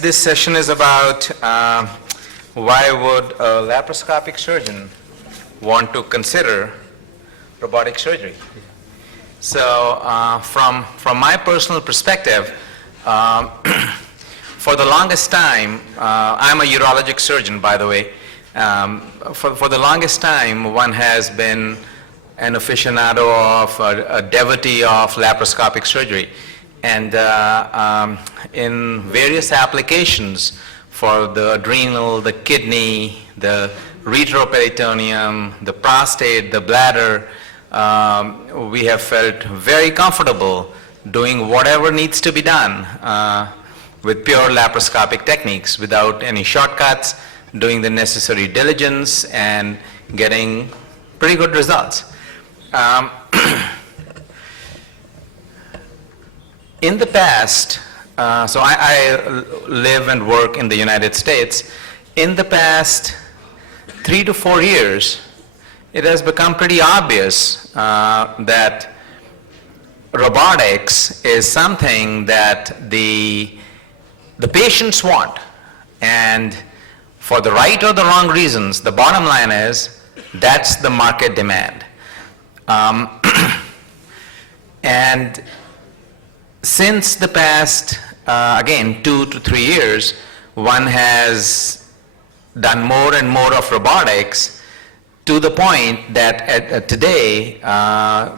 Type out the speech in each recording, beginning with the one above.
this session is about why would a laparoscopic surgeon want to consider robotic surgery. So from my personal perspective, for the longest time, I'm a urologic surgeon, by the way. For the longest time, one has been an aficionado of, a devotee of laparoscopic surgery. And in various applications for the adrenal, the kidney, the retroperitoneum, the prostate, the bladder, we have felt very comfortable doing whatever needs to be done with pure laparoscopic techniques without any shortcuts, doing the necessary diligence and getting pretty good results. In the past, so I live and work in the United States. In the past 3 to 4 years, it has become pretty obvious that robotics is something that the patients want. And for the right or the wrong reasons, the bottom line is that's the market demand. And since the past, again, 2 to 3 years, one has done more and more of robotics to the point that today,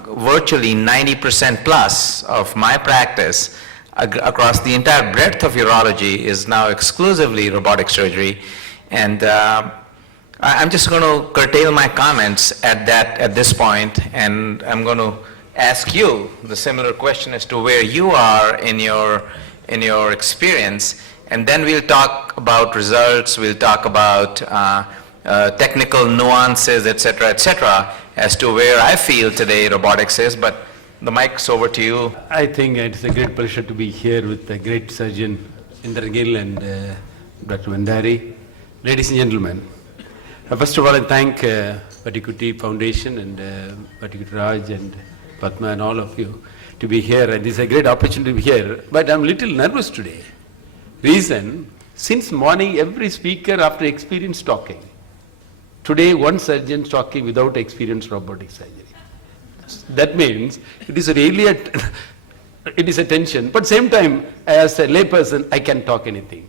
virtually 90% plus of my practice across the entire breadth of urology is now exclusively robotic surgery. And I'm just going to curtail my comments at this point, and I'm going to ask you the similar question as to where you are in your experience, and then we'll talk about results, we'll talk about technical nuances, etc., as to where I feel today robotics is. But the mic's over to you. I think it's a great pleasure to be here with the great surgeon Mahendra Gill and Dr. Bhandari. Ladies and gentlemen, first of all, I thank Vattikuti Foundation and Vattikuti Raj and Padma and all of you to be here, and this is a great opportunity to be here, but I'm a little nervous today. Reason, since morning every speaker after experience talking. Today one surgeon talking without experience robotic surgery. That means it is really it is a tension, but same time as a layperson I can talk anything.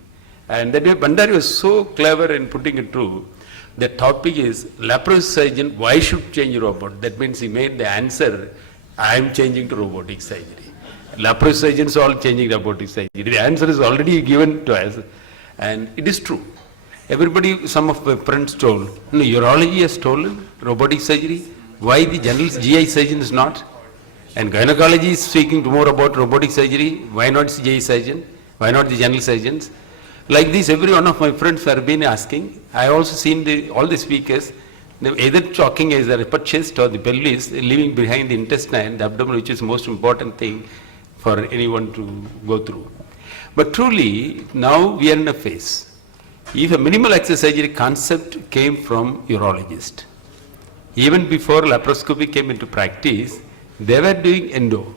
And that way Bhandari was so clever in putting it through. The topic is laparoscopic surgeon, why should change robot? That means he made the answer, I am changing to robotic surgery. Laparoscopic surgeons are all changing robotic surgery. The answer is already given to us, and it is true. Everybody, some of my friends told, no, urology has stolen robotic surgery. Why the general GI surgeon is not? And gynecology is speaking more about robotic surgery. Why not the GI surgeon? Why not the general surgeons? Like this, every one of my friends have been asking. I also seen all the speakers, either talking as the upper chest or the pelvis, leaving behind the intestine, the abdomen, which is the most important thing for anyone to go through. But truly, now we are in a phase. If a minimal access surgery concept came from urologist, even before laparoscopy came into practice, they were doing endo.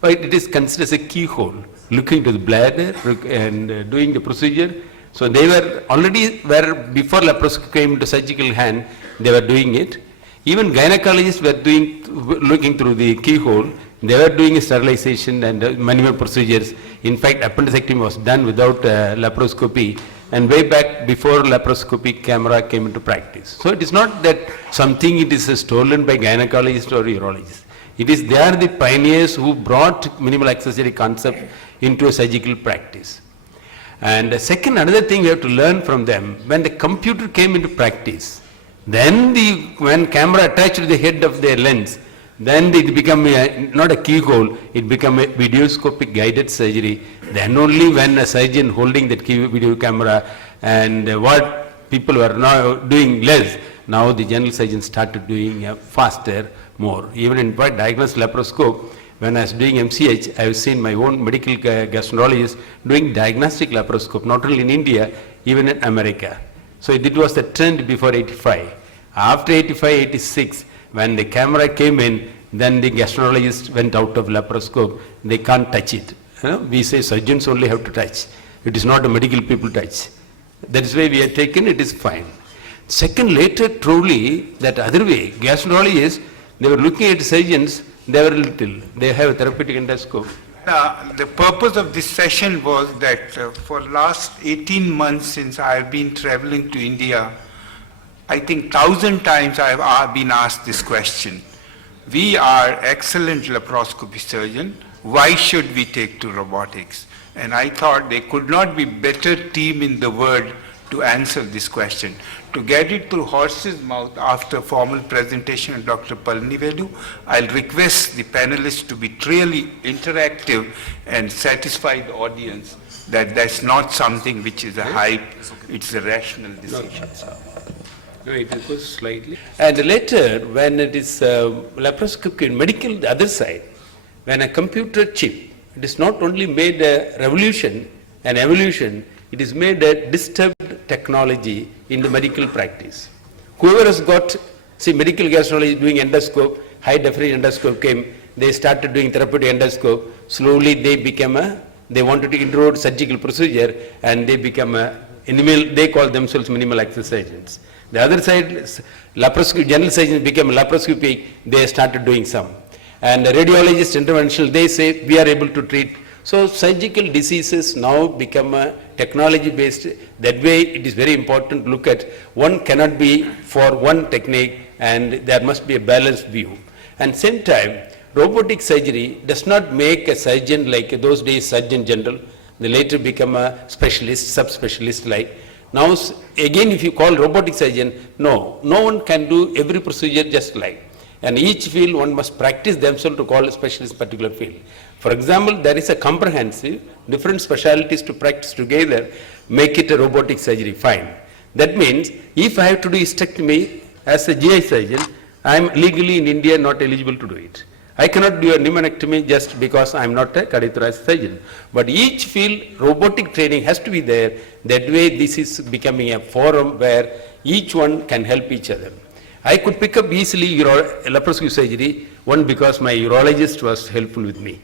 But it is considered as a keyhole, looking to the bladder and doing the procedure. So they were already, before laparoscopy came into surgical hand, they were doing it. Even gynecologists were looking through the keyhole. They were doing sterilization and manual procedures. In fact, appendectomy was done without laparoscopy, and way back before laparoscopy camera came into practice. So it is not that something it is stolen by gynecologists or urologists. It is they are the pioneers who brought minimal accessory concept into a surgical practice. And second, another thing we have to learn from them, when the computer came into practice, then when camera attached to the head of the lens, then it became not a keyhole, it became a videoscopic guided surgery. Then only when a surgeon holding that video camera and what people were now doing less, now the general surgeons started doing faster, more. Even in diagnostic laparoscope, when I was doing MCH, I have seen my own medical gastroenterologist doing diagnostic laparoscope, not only in India, even in America. So it was the trend before 85. After 85, 86, when the camera came in, then the gastroenterologist went out of laparoscope. They can't touch it. We say surgeons only have to touch. It is not a medical people touch. That is why we have taken, it is fine. Second, later truly, that other way, gastroenterologists, they were looking at surgeons, they were little, they have a therapeutic endoscope. The purpose of this session was that for last 18 months since I have been traveling to India, I think 1,000 times I have been asked this question. We are excellent laparoscopy surgeon, why should we take to robotics? And I thought there could not be better team in the world to answer this question. To get it through horse's mouth after formal presentation of Dr. Palanivelu, I'll request the panelists to be really interactive and satisfy the audience that that's not something which is a hype, it's a rational decision. No, it will go slightly. And later, when it is laparoscopy in medical, the other side, when a computer chip, it is not only made a revolution, an evolution, it is made a disturbed technology in the medical practice. Whoever has got, see, medical gastroenterology doing endoscope, high definition endoscope came, they started doing therapeutic endoscope, slowly they became they wanted to introduce surgical procedure and they become they call themselves minimal access surgeons. The other side, laparoscopy, general surgeons became laparoscopic, they started doing some. And the radiologist interventional, they say we are able to treat. So surgical diseases now become technology based. That way it is very important to look at, one cannot be for one technique and there must be a balanced view. And same time, robotic surgery does not make a surgeon like those days surgeon general, they later become a specialist, subspecialist like. Now again if you call robotic surgeon, no one can do every procedure just like. And each field one must practice themselves to call a specialist in particular field. For example, there is a comprehensive, different specialties to practice together, make it a robotic surgery, fine. That means, if I have to do hysterectomy as a GI surgeon, I am legally in India not eligible to do it. I cannot do a pneumonectomy just because I am not a cardiothoracic surgeon. But each field, robotic training has to be there. That way, this is becoming a forum where each one can help each other. I could pick up easily laparoscopy surgery, one because my urologist was helpful with me.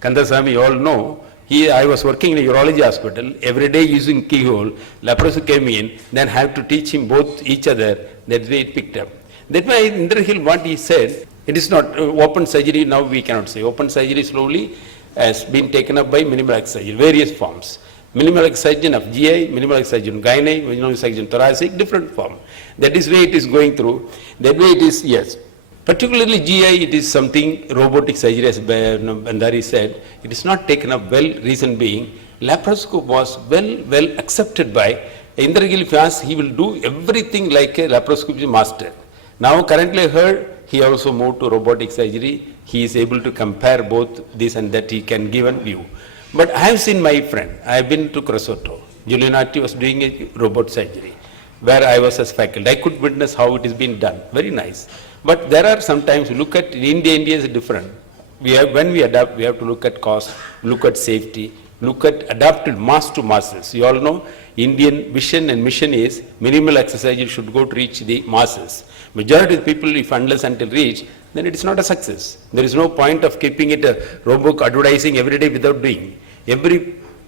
Kandasamy, you all know, I was working in a urology hospital, every day using keyhole, laparoscopy came in, then have to teach him both each other, that's why it picked up. That's why Indirbir Gill, what he said, it is not open surgery, now we cannot say. Open surgery slowly has been taken up by minimal access surgery, various forms. Minimal access surgeon of GI, minimal access surgeon gynae, minimal access surgeon thoracic, different form. That is way it is going through. That way it is, yes. Particularly GI, it is something robotic surgery, as Bhandari said, it is not taken up well, reason being, laparoscope was well accepted by Indirbir Gill. If you ask, he will do everything like a laparoscopy master. Now currently I heard, he also moved to robotic surgery, he is able to compare both this and that, he can give a view. But I have seen my friend, I have been to Cresotto, Giulianati was doing a robot surgery, where I was as faculty. I could witness how it is being done, very nice. But there are sometimes, look at, India is different. When we adapt, we have to look at cost, look at safety, look at adapted mass to masses. You all know, Indian vision and mission is minimal access surgery should go to reach the masses. Majority of the people, if unless until reach, then it is not a success. There is no point of keeping it a robot advertising every day without doing.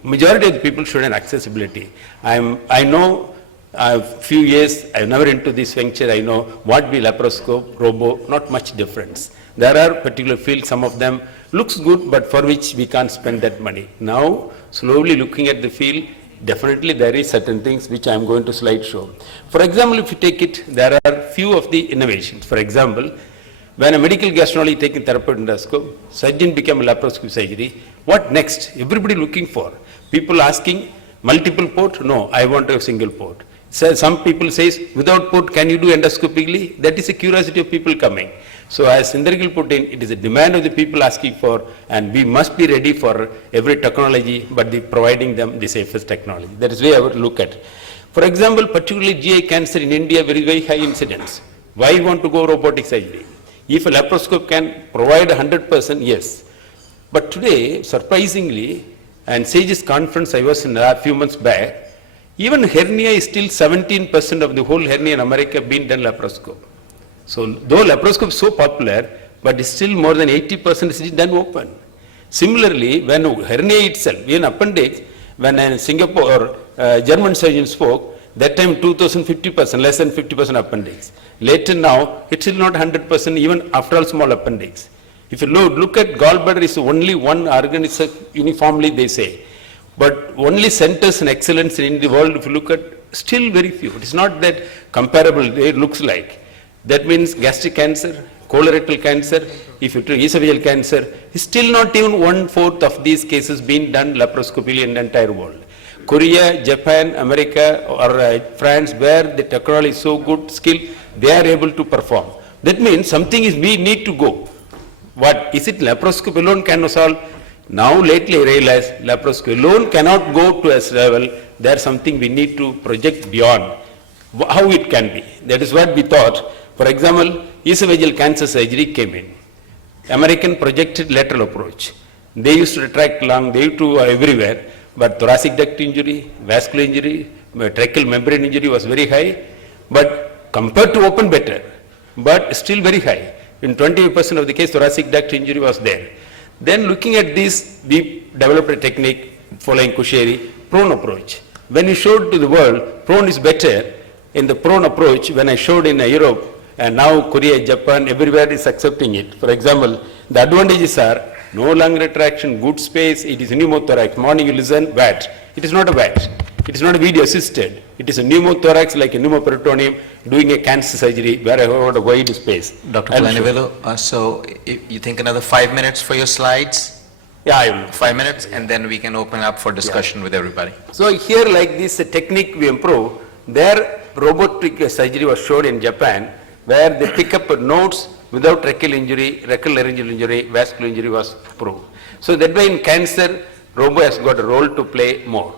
Majority of the people should have accessibility. I know few years, I have never into this venture, I know what be laparoscope, robo, not much difference. There are particular fields, some of them looks good, but for which we can't spend that money. Now, slowly looking at the field, definitely there is certain things which I am going to slide show. For example, if you take it, there are few of the innovations. For example, when a medical gastroenterology taking therapeutic endoscope, surgeon became a laparoscopy surgery, what next? Everybody looking for. People asking multiple port? No, I want a single port. So some people says, without port, can you do endoscopically? That is a curiosity of people coming. So as Indirbir Gill put in, it is a demand of the people asking for, and we must be ready for every technology, but providing them the safest technology. That is the way I would look at. For example, particularly GI cancer in India, very high incidence. Why you want to go robotic surgery? If a laparoscope can provide 100%, yes. But today, surprisingly, and SAGE's conference I was in a few months back, even hernia is still 17% of the whole hernia in America being done laparoscope. So though laparoscope is so popular, but it's still more than 80% is done open. Similarly, when hernia itself, even appendix, When in Singapore, German surgeon spoke, that time 2050%, less than 50% appendix. Later now, it's still not 100% even after all small appendix. If you look at gallbladder is only one organ, is uniformly they say. But only centers in excellence in the world, if you look at, still very few. It's not that comparable, it looks like. That means gastric cancer, colorectal cancer, if you take esophageal cancer, is still not even 1/4 of these cases being done laparoscopically in the entire world. Korea, Japan, America, or France, where the technology is so good, skill, they are able to perform. That means something is we need to go. What is it? Laparoscopy alone can solve. Now lately I realize laparoscopy alone cannot go to a level. There's something we need to project beyond. How it can be? That is what we thought. For example, esophageal cancer surgery came in. American projected lateral approach. They used to retract lung, they used to everywhere. But thoracic duct injury, vascular injury, tracheal membrane injury was very high. But compared to open better, but still very high. In 20% of the case, thoracic duct injury was there. Then looking at this, we developed a technique following Kusheri, prone approach. When we showed to the world, prone is better. In the prone approach, when I showed in Europe, and now Korea, Japan, everywhere is accepting it. For example, the advantages are no lung retraction, good space, it is pneumothorax. Morning you listen, VAT. It is not a VAT. It is not a video assisted. It is a pneumothorax like a pneumoperitoneum doing a cancer surgery where I have a wide space. Dr. Palanivelu, so you think another 5 minutes for your slides? Yeah, I will. 5 minutes, and then we can open up for discussion with everybody. So here like this technique we improve, their robotic surgery was showed in Japan where they pick up nodes without tracheal injury, rectal laryngeal injury, vascular injury was proved. So that way in cancer, robo has got a role to play more.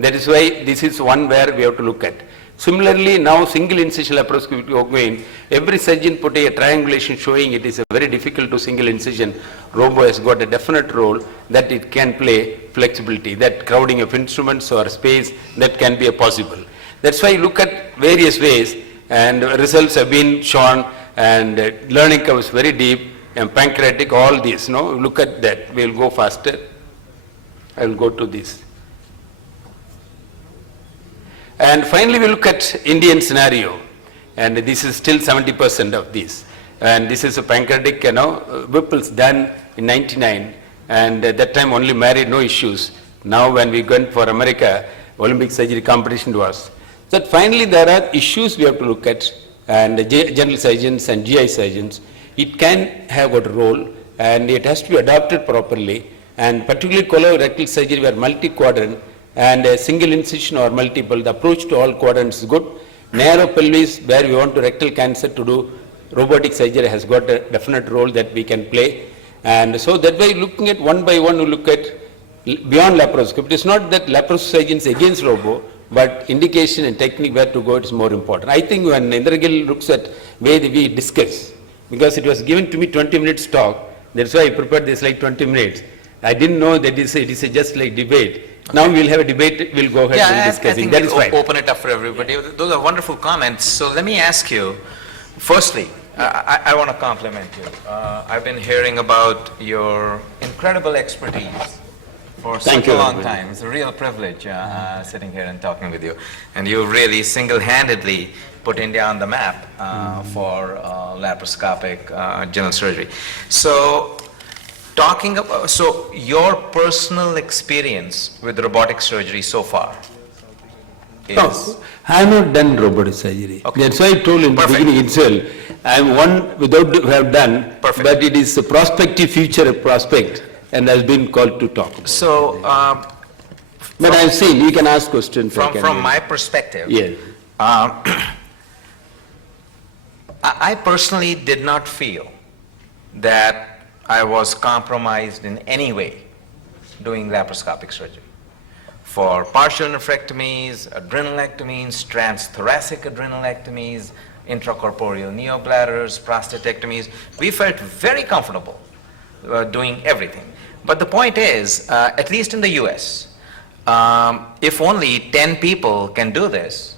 That is why this is one where we have to look at. Similarly, now single incision laparoscopy, every surgeon put a triangulation showing it is a very difficult to single incision. Robo has got a definite role that it can play flexibility, that crowding of instruments or space, that can be a possible. That's why you look at various ways and results have been shown and learning curve is very deep and pancreatic, all these, no, look at that, we'll go faster. I will go to this. And finally, we look at Indian scenario, and this is still 70% of this. And this is a pancreatic, Whipple's done in 99, and at that time only married, no issues. Now when we went for America, Olympic surgery competition was. That finally there are issues we have to look at, and general surgeons and GI surgeons, it can have got a role, and it has to be adopted properly, and particularly colorectal surgery where multi-quadrant, and a single incision or multiple, the approach to all quadrants is good. Narrow pelvis, where we want to rectal cancer to do, robotic surgery has got a definite role that we can play. And so that way, looking at one by one, we look at beyond laparoscopy. It is not that laparoscopy surgeons against robo, but indication and technique where to go is more important. I think when Mahendra Gill looks at where we discuss, because it was given to me 20 minutes talk, that's why I prepared this like 20 minutes. I didn't know that it is just like debate. Now we'll have a debate, we'll go ahead and discussing. That is fine. Open it up for everybody. Those are wonderful comments. So let me ask you, firstly, I want to compliment you. I've been hearing about your incredible expertise for such a long time. It's a real privilege sitting here and talking with you. And you really single-handedly put India on the map for laparoscopic general surgery. So, talking about, so your personal experience with robotic surgery so far is? No, I have not done robotic surgery. Okay. That's why I told in the beginning itself, I am one without have done, but it is a prospective future prospect and has been called to talk. So, but I have seen, you can ask questions. From my perspective, yes. I personally did not feel that I was compromised in any way doing laparoscopic surgery. For partial nephrectomies, adrenalectomies, transthoracic adrenalectomies, intracorporeal neobladders, prostatectomies, we felt very comfortable doing everything. But the point is, at least in the US, if only 10 people can do this,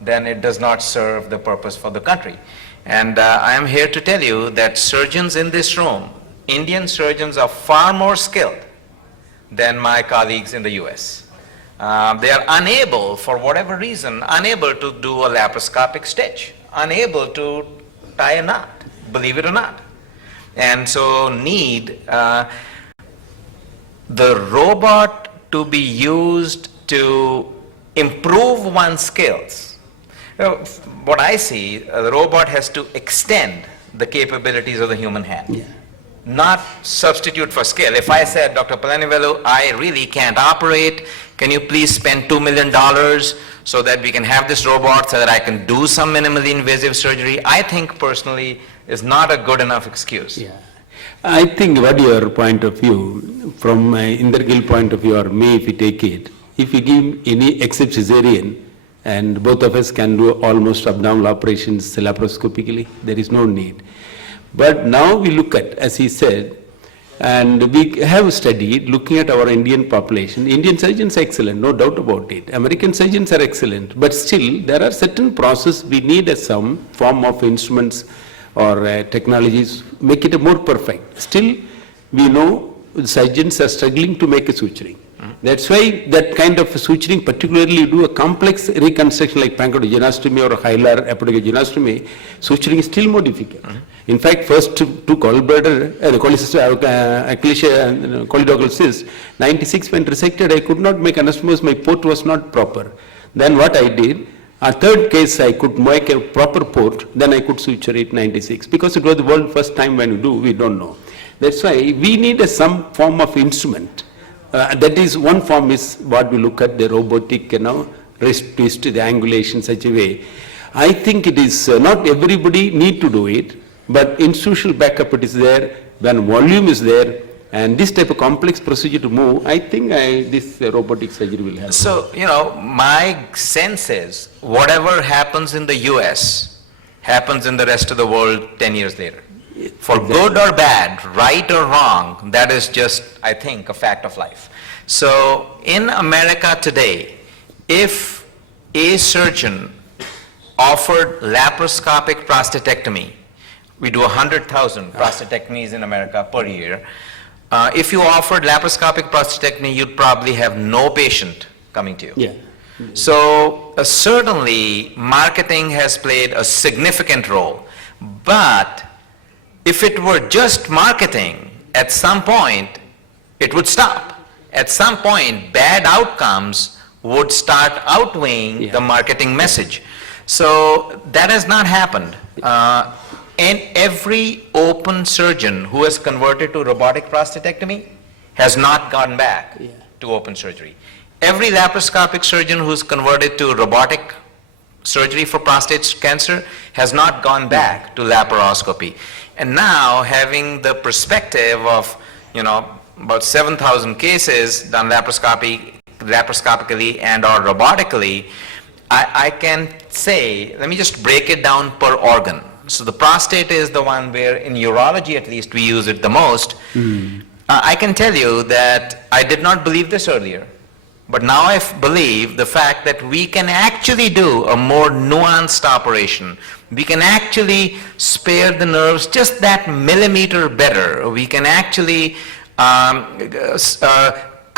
then it does not serve the purpose for the country. And I am here to tell you that surgeons in this room, Indian surgeons, are far more skilled than my colleagues in the US. They are unable, for whatever reason, unable to do a laparoscopic stitch, unable to tie a knot, believe it or not. And so need the robot to be used to improve one's skills. What I see, the robot has to extend the capabilities of the human hand. Not substitute for skill. If I said, Dr. Palanivelu, I really can't operate, can you please spend $2 million so that we can have this robot so that I can do some minimally invasive surgery? I think personally is not a good enough excuse. Yeah. I think what your point of view, from Indirbir Gill point of view or me if you take it, if you give any except cesarean and both of us can do almost abdominal operations laparoscopically, there is no need. But now we look at, as he said, and we have studied, looking at our Indian population, Indian surgeons are excellent, no doubt about it. American surgeons are excellent, but still there are certain processes we need some form of instruments or technologies, make it more perfect. Still, we know surgeons are struggling to make a suturing. That's why that kind of suturing, particularly you do a complex reconstruction like pancreatitis or hilar epidural, suturing is still more difficult. In fact, first two gallbladder, choledochal cyst, 96 when resected, I could not make anastomosis, my port was not proper. Then what I did, a third case I could make a proper port, then I could suture it 96, because it was the world first time when you do, we don't know. That's why we need some form of instrument. That is one form is what we look at the robotic, wrist twist, the angulation such a way. I think it is not everybody need to do it, but institutional backup it is there, when volume is there, and this type of complex procedure to move, I think this robotic surgery will help. So, my sense is whatever happens in the US happens in the rest of the world 10 years later. For good or bad, right or wrong, that is just, I think, a fact of life. So in America today, if a surgeon offered laparoscopic prostatectomy, we do 100,000 prostatectomies in America per year. If you offered laparoscopic prostatectomy, you'd probably have no patient coming to you. Yeah. So certainly marketing has played a significant role, but if it were just marketing, at some point it would stop. At some point, bad outcomes would start outweighing the marketing message. So that has not happened. And every open surgeon who has converted to robotic prostatectomy has not gone back to open surgery. Every laparoscopic surgeon who's converted to robotic surgery for prostate cancer has not gone back to laparoscopy. And now, having the perspective of, about 7,000 cases done laparoscopically and or robotically, I can say, let me just break it down per organ. So the prostate is the one where, in urology at least, we use it the most. I can tell you that I did not believe this earlier, but now I believe the fact that we can actually do a more nuanced operation. We can actually spare the nerves just that millimeter better. We can actually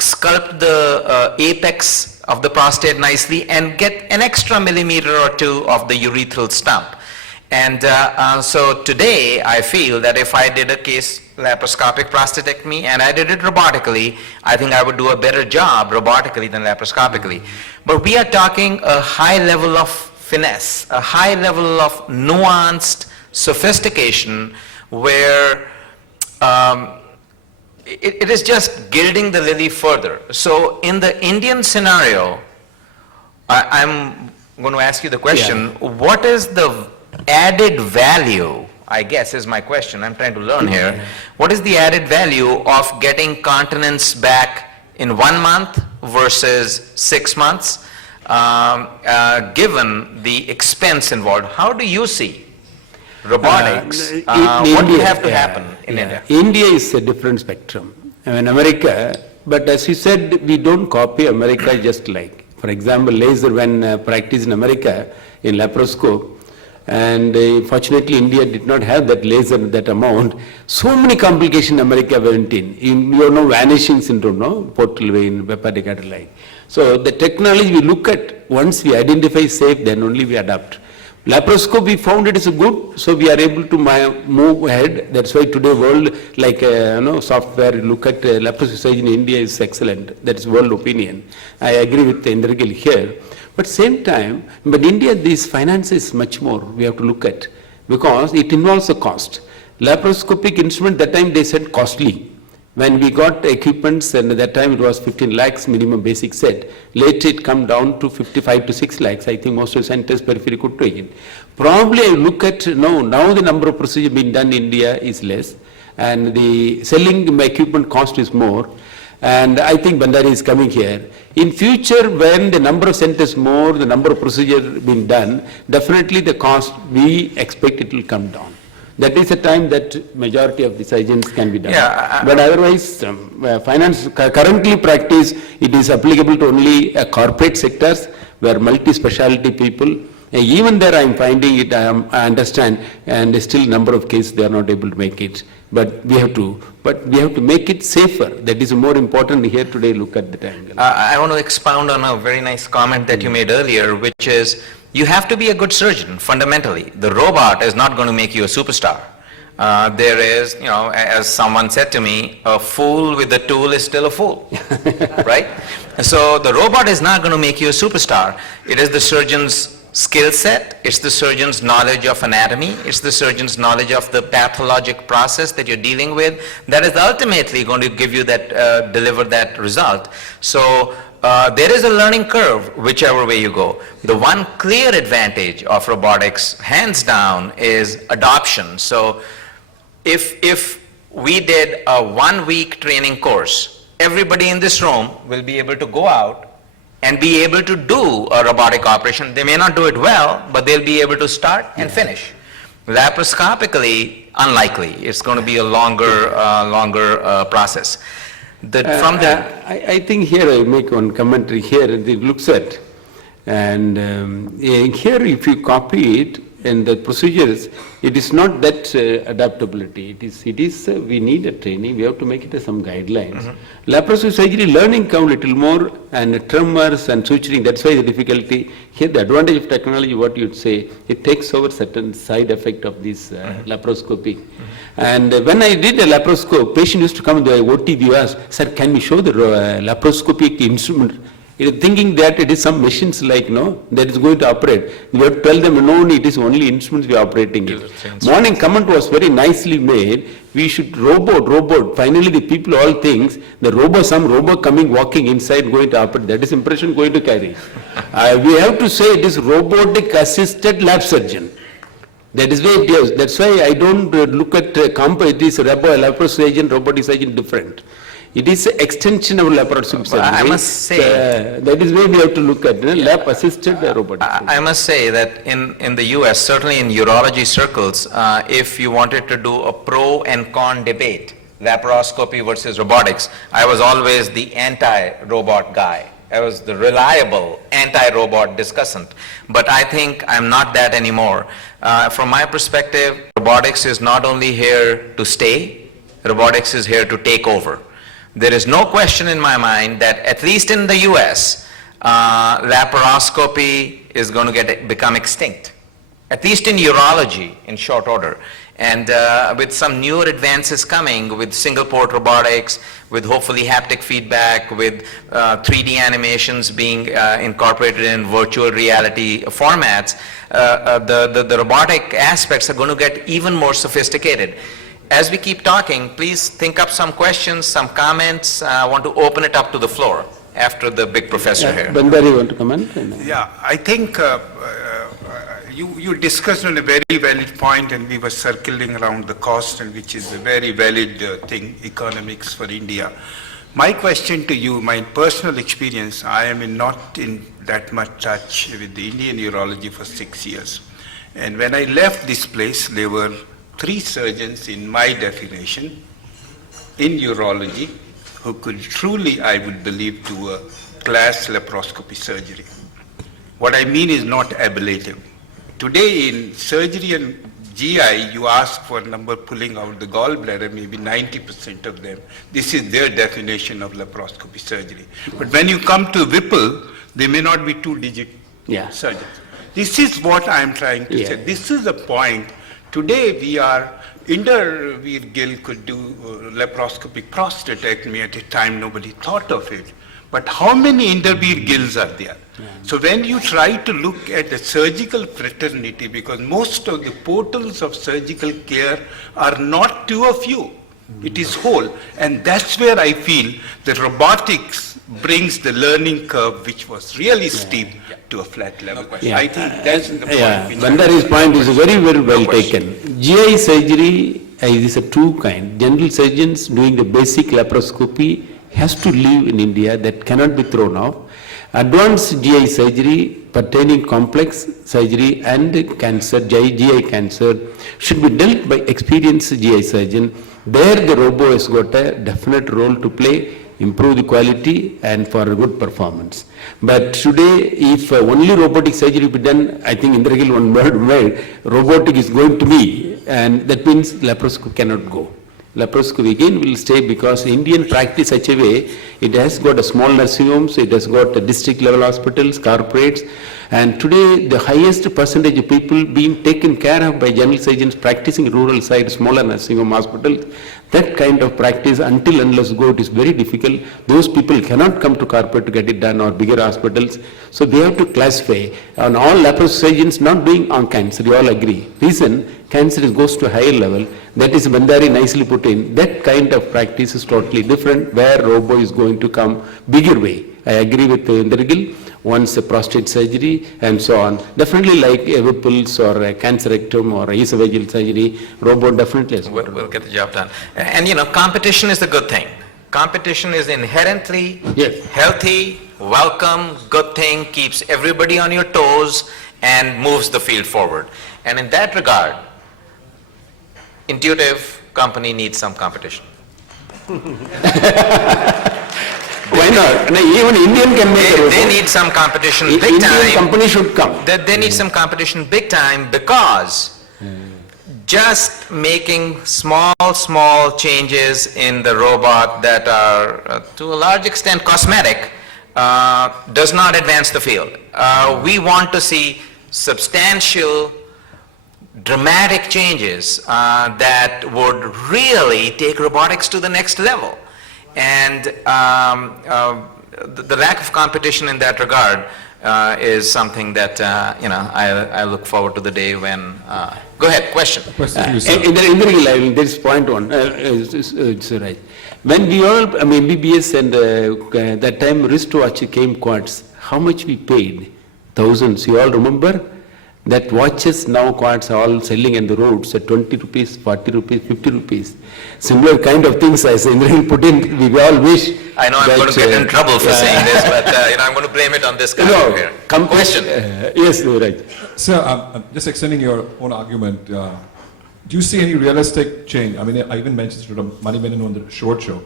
sculpt the apex of the prostate nicely and get an extra millimeter or two of the urethral stump. And so today I feel that if I did a case laparoscopic prostatectomy and I did it robotically, I think I would do a better job robotically than laparoscopically. But we are talking a high level of finesse, a high level of nuanced sophistication where it is just gilding the lily further. So in the Indian scenario, I'm going to ask you the question, what is the added value, I guess is my question, I'm trying to learn here, what is the added value of getting continence back in 1 month versus 6 months, given the expense involved? How do you see robotics? What will have to happen in India? India is a different spectrum. America, but as you said, we don't copy America just like. For example, laser when practiced in America in laparoscope, and fortunately India did not have that laser, that amount. So many complications America went in. Vanishing syndrome, portal vein, hepatic artery. So the technology we look at, once we identify safe, then only we adapt. Laparoscope, we found it is good, so we are able to move ahead. That's why today world, like software, look at laparoscopic surgery in India is excellent. That is world opinion. I agree with Indirbir Gill here. But same time, but India, this finance is much more we have to look at, because it involves a cost. Laparoscopic instrument, that time they said costly. When we got equipments, and at that time it was 15 lakhs minimum basic set. Later it come down to 55 to 6 lakhs. I think most of the centers periphery could take it. Probably I look at now the number of procedures being done in India is less, and the selling equipment cost is more. And I think Bhandari is coming here. In future, when the number of centers more, the number of procedures being done, definitely the cost we expect it will come down. That is the time that majority of the surgeons can be done. Yeah, but otherwise, finance currently practice, it is applicable to only corporate sectors where multi-specialty people. Even there I am finding it, I understand, and still number of cases they are not able to make it. But we have to make it safer. That is more important here today, look at the angle. I want to expound on a very nice comment that you made earlier, which is you have to be a good surgeon fundamentally. The robot is not going to make you a superstar. There is, as someone said to me, a fool with a tool is still a fool, right? So the robot is not going to make you a superstar. It is the surgeon's skill set, it's the surgeon's knowledge of anatomy, it's the surgeon's knowledge of the pathologic process that you're dealing with that is ultimately going to give you that, deliver that result. So there is a learning curve whichever way you go. The one clear advantage of robotics, hands down, is adoption. So if we did a 1-week training course, everybody in this room will be able to go out and be able to do a robotic operation. They may not do it well, but they'll be able to start and finish. Laparoscopically, unlikely. It's going to be a longer process. I think here I make one commentary here, and it looks at, and here if you copy it, and the procedures, it is not that adaptability. It is we need a training. We have to make it some guidelines. Laparoscopic surgery learning come little more, and tremors and suturing. That's why the difficulty here. The advantage of technology, what you'd say, it takes over certain side effect of this laparoscopy. And when I did a laparoscope, patient used to come to the OT. We asked, "Sir, can we show the laparoscopic instrument?" Thinking that it is some machines that is going to operate. We have to tell them, no, it is only instruments we are operating it. Morning comment was very nicely made. We should robot. Finally the people all thinks the some robot coming, walking inside, going to operate. That is impression going to carry. We have to say it is robotic assisted lab surgeon. That is why it is. That's why I don't look at it is laparoscopic surgeon, robotic surgeon different. It is an extension of laparoscopic surgery. I must say, that is where we have to look at lab-assisted robotics. I must say that in the US, certainly in urology circles, if you wanted to do a pro and con debate, laparoscopy versus robotics, I was always the anti-robot guy. I was the reliable anti-robot discussant. But I think I'm not that anymore. From my perspective, robotics is not only here to stay, robotics is here to take over. There is no question in my mind that at least in the US, laparoscopy is going to become extinct, at least in urology in short order. And with some newer advances coming with single port robotics, with hopefully haptic feedback, with 3D animations being incorporated in virtual reality formats, the robotic aspects are going to get even more sophisticated. As we keep talking, please think up some questions, some comments. I want to open it up to the floor after the big professor here. Bhandari, want to comment? Yeah, I think you discussed on a very valid point, and we were circling around the cost, and which is a very valid thing, economics for India. My question to you, my personal experience, I am not in that much touch with the Indian urology for 6 years. And when I left this place, there were 3 surgeons in my definition in urology who could truly, I would believe, do a class laparoscopy surgery. What I mean is not ablative. Today in surgery and GI, you ask for number pulling out the gallbladder, maybe 90% of them. This is their definition of laparoscopy surgery. But when you come to Whipple, they may not be two-digit Yeah. surgeons. This is what I am trying to say. This is the point. Today Indirbir Gill could do laparoscopic prostatectomy at a time nobody thought of it. But how many Indirbir Gills are there? So when you try to look at the surgical fraternity, because most of the portals of surgical care are not two or few, it is whole. And that's where I feel that robotics brings the learning curve, which was really steep, to a flat level. I think that's the point. Bhandari's point is very, very well taken. GI surgery is a two kind. General surgeons doing the basic laparoscopy has to live in India, that cannot be thrown off. Advanced GI surgery pertaining complex surgery and cancer, GI cancer, should be dealt by experienced GI surgeon. There the robo has got a definite role to play, improve the quality and for a good performance. But today, if only robotic surgery be done, I think Mahendra Gill one word made, robotic is going to be, and that means laparoscopy cannot go. Laparoscopy again will stay because Indian practice such a way, it has got a small nursing homes, it has got a district level hospitals, corporates, and today the highest percentage of people being taken care of by general surgeons practicing rural side, smaller nursing home hospitals, that kind of practice until unless go, it is very difficult. Those people cannot come to corporate to get it done or bigger hospitals. So they have to classify on all laparoscopic surgeons not doing on cancer, you all agree. Reason, cancer goes to a higher level. That is Bhandari nicely put in. That kind of practice is totally different where robo is going to come bigger way. I agree with Mahendra Gill. Once a prostate surgery and so on. Definitely like a Whipple's or a cancerectomy or a esophageal surgery, robo definitely has got We'll get the job done. And competition is the good thing. Competition is inherently healthy, welcome, good thing, keeps everybody on your toes and moves the field forward. And in that regard, intuitive company needs some competition. Why not? No, even Indian can make a robo. They need some competition big Indian time. company should come. They need some competition big time because just making small changes in the robot that are to a large extent cosmetic does not advance the field. We want to see substantial, dramatic changes that would really take robotics to the next level. And the lack of competition in that regard is something that I look forward to the day when. Go ahead, question. In the there is point one. It's right. When we all, BBS and that time wristwatch came quartz, how much we paid? Thousands. You all remember? That watches now quartz are all selling in the roads at 20 rupees, 40 rupees, 50 rupees. Similar kind of things as Indra put in, we all wish. I know I'm going to get in trouble for saying this, but I'm going to blame it on this guy over here. Question. Yes, right. Sir, just extending your own argument, do you see any realistic change? I even mentioned to Palanivelu on the short show.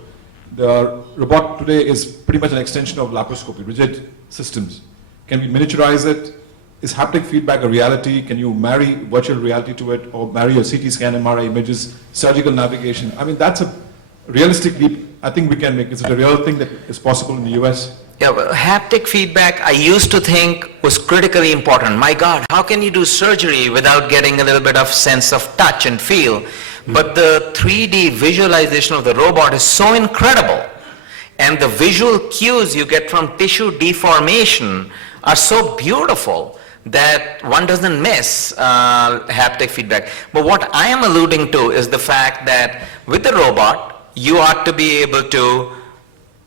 The robot today is pretty much an extension of laparoscopy, rigid systems. Can we miniaturize it? Is haptic feedback a reality? Can you marry virtual reality to it or marry your CT scan, MRI images, surgical navigation? That's a realistic leap I think we can make. Is it a real thing that is possible in the US? Yeah, well, haptic feedback I used to think was critically important. My God, how can you do surgery without getting a little bit of sense of touch and feel? But the 3D visualization of the robot is so incredible. And the visual cues you get from tissue deformation are so beautiful that one doesn't miss haptic feedback. But what I am alluding to is the fact that with the robot, you ought to be able to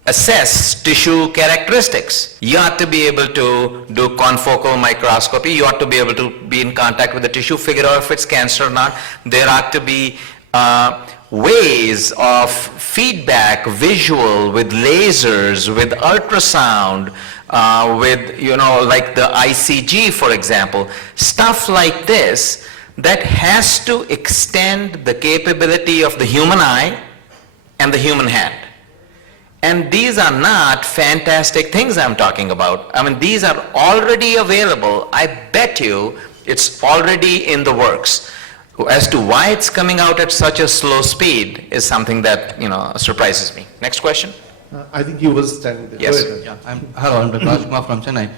assess tissue characteristics. You ought to be able to do confocal microscopy. You ought to be able to be in contact with the tissue, figure out if it's cancer or not. There ought to be ways of feedback, visual, with lasers, with ultrasound, with, like the ICG, for example. Stuff like this that has to extend the capability of the human eye and the human hand. And these are not fantastic things I'm talking about. These are already available. I bet you it's already in the works. As to why it's coming out at such a slow speed is something that, surprises me. Next question? I think he was standing there. Yes. Go ahead. Yeah, hello, I'm Dr. Rajkumar from Chennai.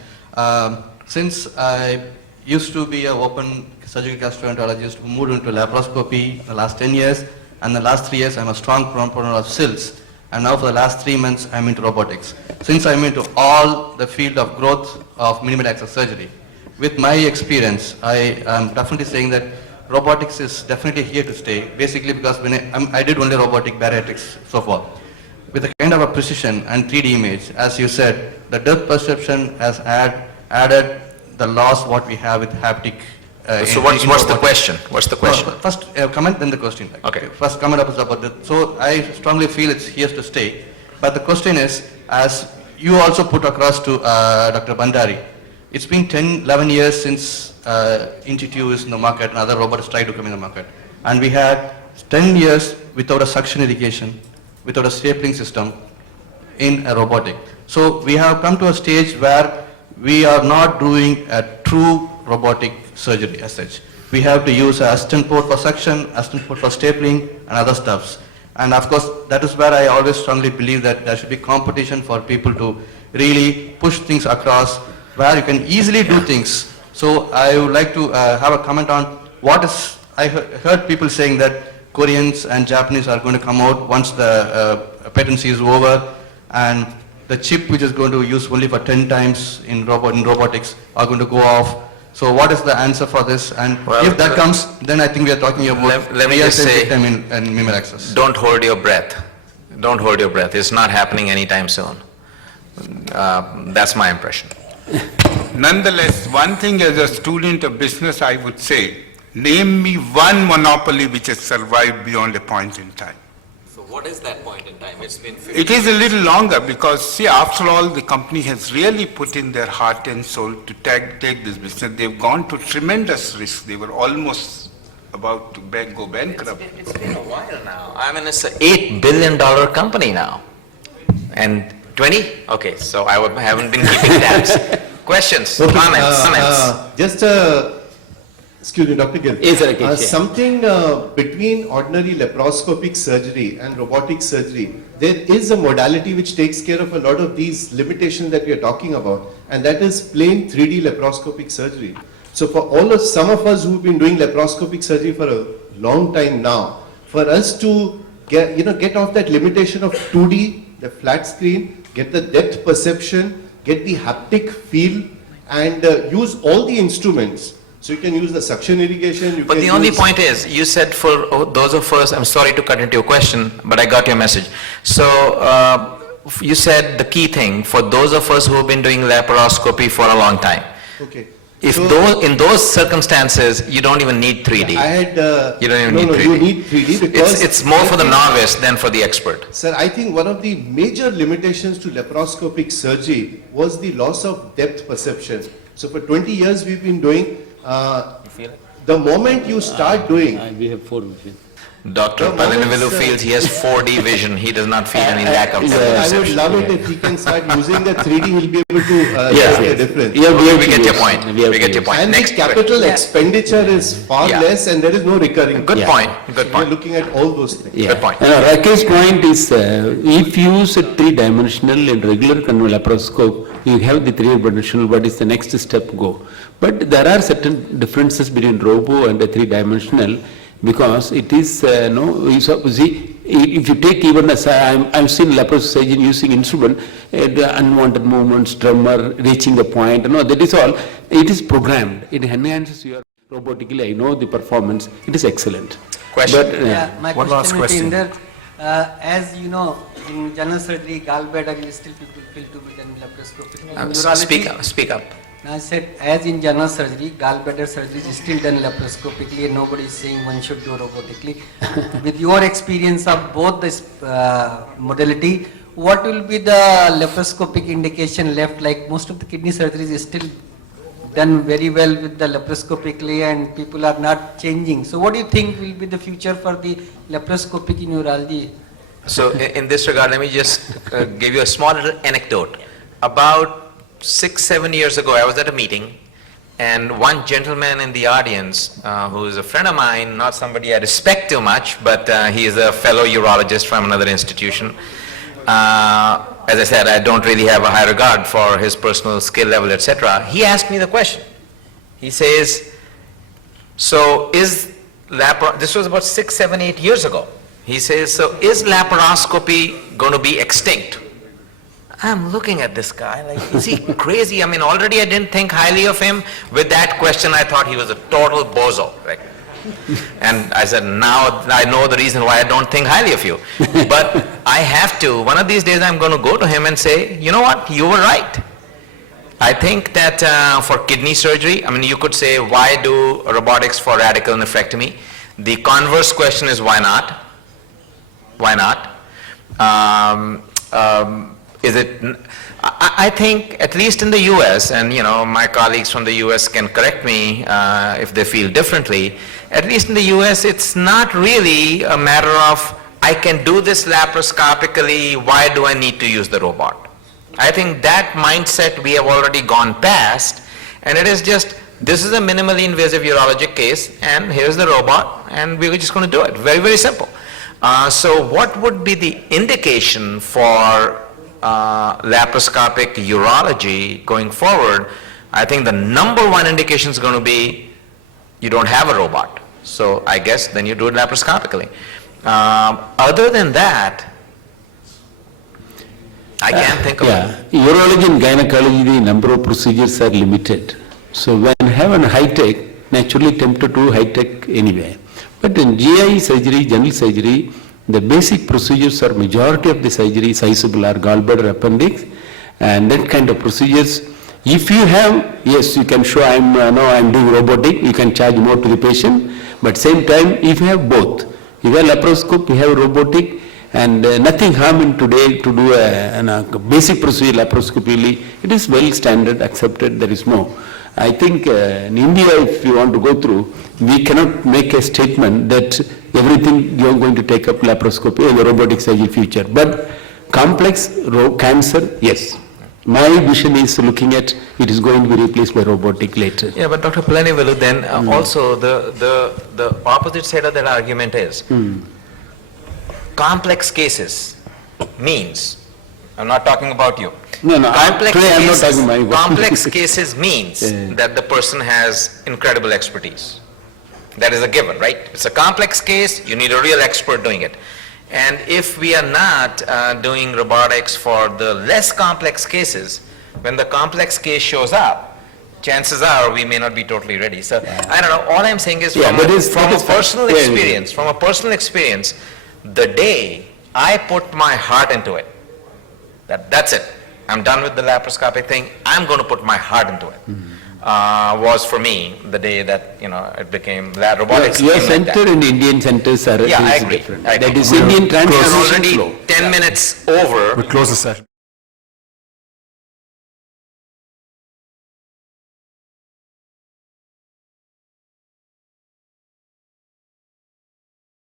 Since I used to be an open surgical gastroenterologist who moved into laparoscopy the last 10 years, and the last 3 years I'm a strong proponent of SILS, and now for the last 3 months I'm into robotics. Since I'm into all the field of growth of minimal access surgery, with my experience, I am definitely saying that robotics is definitely here to stay, basically because when I did only robotic bariatrics so far. With a kind of a precision and 3D image, as you said, the depth perception has added the loss what we have with haptic. So what's the question? What's the question? First comment, then the question. Okay. First comment up is about that. So I strongly feel it's here to stay. But the question is, as you also put across to Dr. Bhandari, it's been 10, 11 years since Institute is in the market and other robots tried to come in the market. And we had 10 years without a suction irrigation, without a stapling system in a robotic. So we have come to a stage where we are not doing a true robotic surgery as such. We have to use a assistant port for suction, assistant port for stapling and other stuffs. And of course, that is where I always strongly believe that there should be competition for people to really push things across where you can easily do things. So I would like to have a comment on what is, I heard people saying that Koreans and Japanese are going to come out once the patency is over, and the chip which is going to use only for 10 times in robotics are going to go off. So what is the answer for this? And if that comes, then I think we are talking about let me just say, in minimal access. don't hold your breath. Don't hold your breath. It's not happening anytime soon. That's my impression. Nonetheless, one thing as a student of business I would say, name me one monopoly which has survived beyond a point in time. So what is that point in time? It's been 50 It is a little longer because, see, after all, the company has really put in their heart and soul to take this business. They've gone to tremendous risk. They were almost about to go bankrupt. It's been a while now. I mean, it's an $8 billion company now. And 20? Okay, so I haven't been keeping tabs. Questions, Okay, comments? Excuse me, Dr. Gill. Yes, sir, okay, Something between ordinary laparoscopic surgery and robotic surgery, there is a modality which takes care of a lot of these limitations that we are talking about, and that is plain 3D laparoscopic surgery. So for some of us who've been doing laparoscopic surgery for a long time now, for us to get off that limitation of 2D, the flat screen, get the depth perception, get the haptic feel, and use all the instruments. So you can use the suction irrigation. But the only point is, you said for those of us, I'm sorry to cut into your question, but I got your message. So you said the key thing, for those of us who have been doing laparoscopy for a long time. Okay. If So- in those circumstances, you don't even need 3D. I had. You don't even no, need no, 3D. you need 3D because. It's more for the I think- novice than for the expert. Sir, I think one of the major limitations to laparoscopic surgery was the loss of depth perception. So for 20 years we've been doing, the moment you start doing, We have 4 vision. Dr. The moment, Palanivelu sir- feels he has 4D vision. He does not feel any lack of I depth would perception. love it if he can start using the 3D, he'll be able to Yeah. see a difference. Yeah, Okay, we get your point. We get your point. And the Next capital expenditure is far Yeah. less and there is no recurring. Good Yeah. point, good We're point. looking at all those things. Yeah. Good point. Rakesh's point is, if you use a 3-dimensional in regular laparoscope, you have the 3-dimensional, what is the next step go? But there are certain differences between robo and the 3-dimensional, because it is, see, if you take even as, I've seen laparoscopic surgeon using instrument, the unwanted movements, tremor, reaching the point, that is all, it is programmed. It enhances your robotically, I know the performance, it is excellent. Question? But, Yeah, my One last question question. is as you know, in general surgery, gallbladder is still people feel to be done laparoscopically. In urology, Speak up. I said, as in general surgery, gallbladder surgery is still done laparoscopically, and nobody is saying one should do robotically. With your experience of both this modality, what will be the laparoscopic indication left? Like most of the kidney surgeries is still done very well with the laparoscopically, and people are not changing. So what do you think will be the future for the laparoscopic in urology? So in this regard, let me just give you a small little anecdote. About 6-7 years ago, I was at a meeting And one gentleman in the audience, who is a friend of mine, not somebody I respect too much, but he is a fellow urologist from another institution. As I said, I don't really have a high regard for his personal skill level, etc. He asked me the question. He says, so is this was about 6, 7, 8 years ago. He says, so is laparoscopy going to be extinct? I'm looking at this guy like, is he crazy? I mean, already I didn't think highly of him. With that question, I thought he was a total bozo. Right? And I said, now I know the reason why I don't think highly of you. But I have to. One of these days, I'm going to go to him and say, you know what? You were right. I think that for kidney surgery, I mean, you could say, why do robotics for radical nephrectomy? The converse question is, why not? Why not? I think, at least in the US, and my colleagues from the US can correct me if they feel differently, at least in the US, it's not really a matter of, I can do this laparoscopically, why do I need to use the robot? I think that mindset we have already gone past, and it is just, this is a minimally invasive urologic case, and here's the robot, and we're just going to do it. Very, very simple. So what would be the indication for laparoscopic urology going forward? I think the number one indication is going to be you don't have a robot. So I guess then you do it laparoscopically. Other than that, I can't think of it. Urology and gynecology, the number of procedures are limited. So when you have a high-tech, naturally tempted to high-tech anyway. But in GI surgery, general surgery, the basic procedures are majority of the surgery sizable are gallbladder, appendix, and that kind of procedures. If you have, yes, you can show I'm doing robotic, you can charge more to the patient, but same time, if you have both, you have laparoscope, you have robotic, and nothing harm in today to do a basic procedure laparoscopically. It is well standard, accepted, there is no. I think in India, if you want to go through, we cannot make a statement that everything you are going to take up laparoscopy and the robotic surgery future. But complex cancer, yes. My vision is looking at it is going to be replaced by robotic later. Yeah, but Dr. Palanivelu, then also the opposite side of that argument is complex cases means, I'm not talking about you. No, I'm not talking about you. Complex cases means that the person has incredible expertise. That is a given, right? It's a complex case, you need a real expert doing it. And if we are not doing robotics for the less complex cases, when the complex case shows up, chances are we may not be totally ready. So I don't know, all I'm saying is from a personal experience, the day I put my heart into it, that's it. I'm done with the laparoscopic thing, I'm going to put my heart into it. Was for me the day that it became robotics. Your center and Indian centers are I agree. different. That is Indian transition already flow. 10 minutes over. We'll close the session.